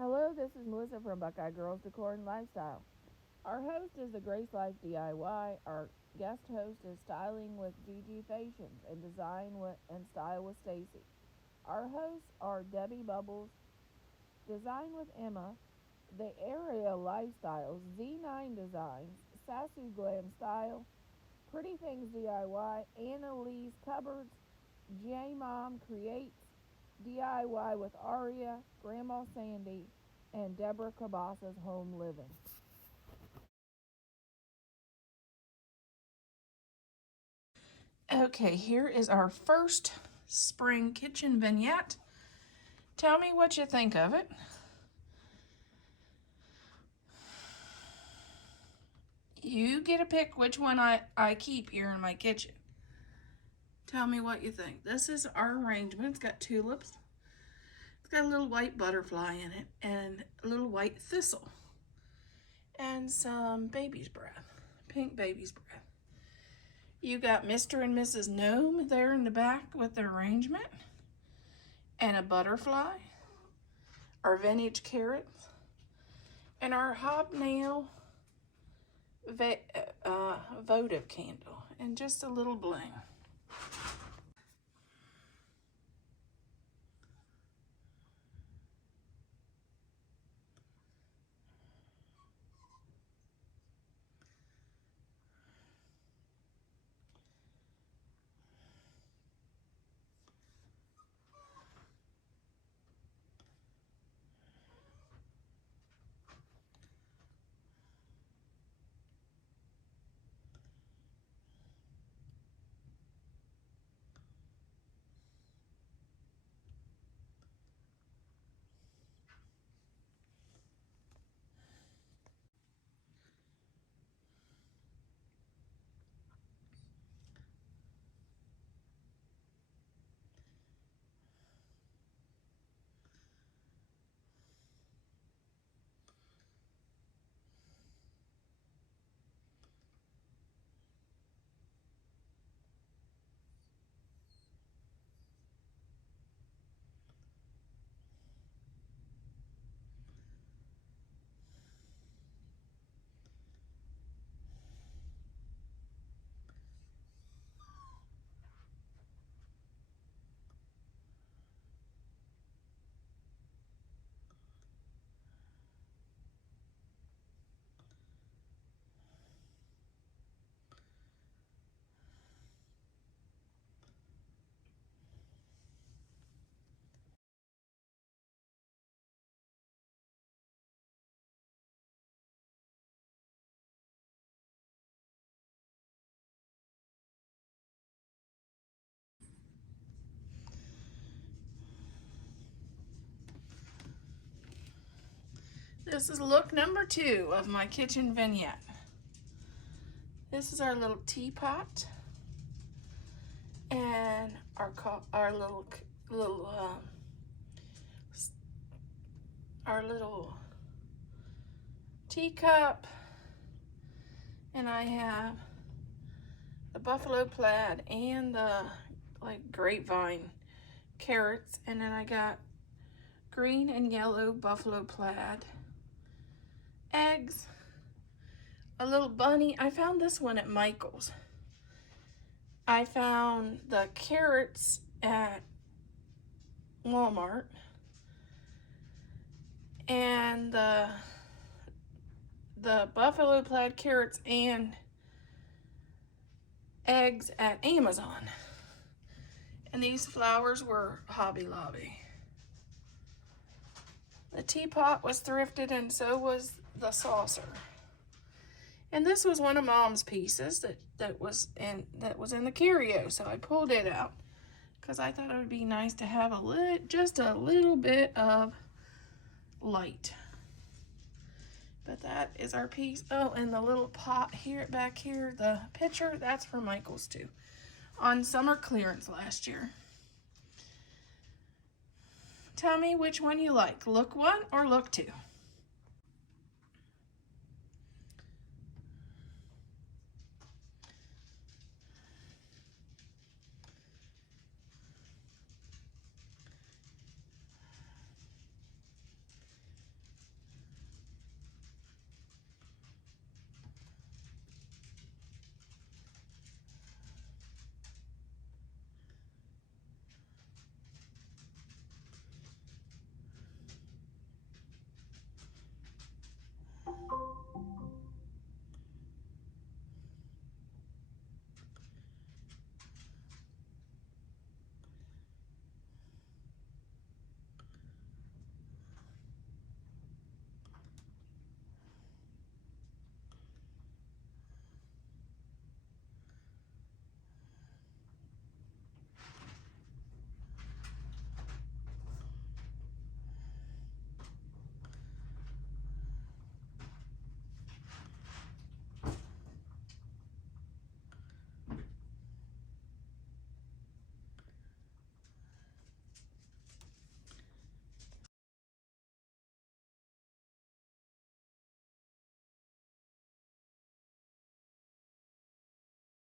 Hello, this is Melissa from Buckeye Girls Decor and Lifestyle. Our host is the Grace Life DIY. Our guest host is Styling with Gigi Fashions and Design and Style with Stacy. Our hosts are Debbie Bubbles, Design with Emma, The Area Lifestyles, Z9 Designs, Sasu Glam Style, Pretty Things DIY, Annalise Cupboards, J Mom Creates, DIY with Aria, Grandma Sandy, and Deborah Cabasas Home Living. Okay, here is our first spring kitchen vignette. Tell me what you think of it. You get to pick which one I keep here in my kitchen. Tell me what you think. This is our arrangement. It's got tulips. It's got a little white butterfly in it and a little white thistle. And some baby's breath, pink baby's breath. You got Mr. and Mrs. Gnome there in the back with their arrangement. And a butterfly. Our vintage carrots. And our hobnail votive candle. And just a little bling. This is look number 2 of my kitchen vignette. This is our little teapot and our little teacup, and I have the buffalo plaid and the grapevine carrots, and then I got green and yellow buffalo plaid, eggs, a little bunny. I found this one at Michael's. I found the carrots at Walmart, and the buffalo plaid carrots and eggs at Amazon. And these flowers were Hobby Lobby. The teapot was thrifted, and so was the saucer. And this was one of Mom's pieces that was in the curio, so I pulled it out because I thought it would be nice to have just a little bit of light. But that is our piece. Oh, and the little pot back here, the pitcher, that's from Michael's too, on summer clearance last year. Tell me which one you like, look 1 or look 2.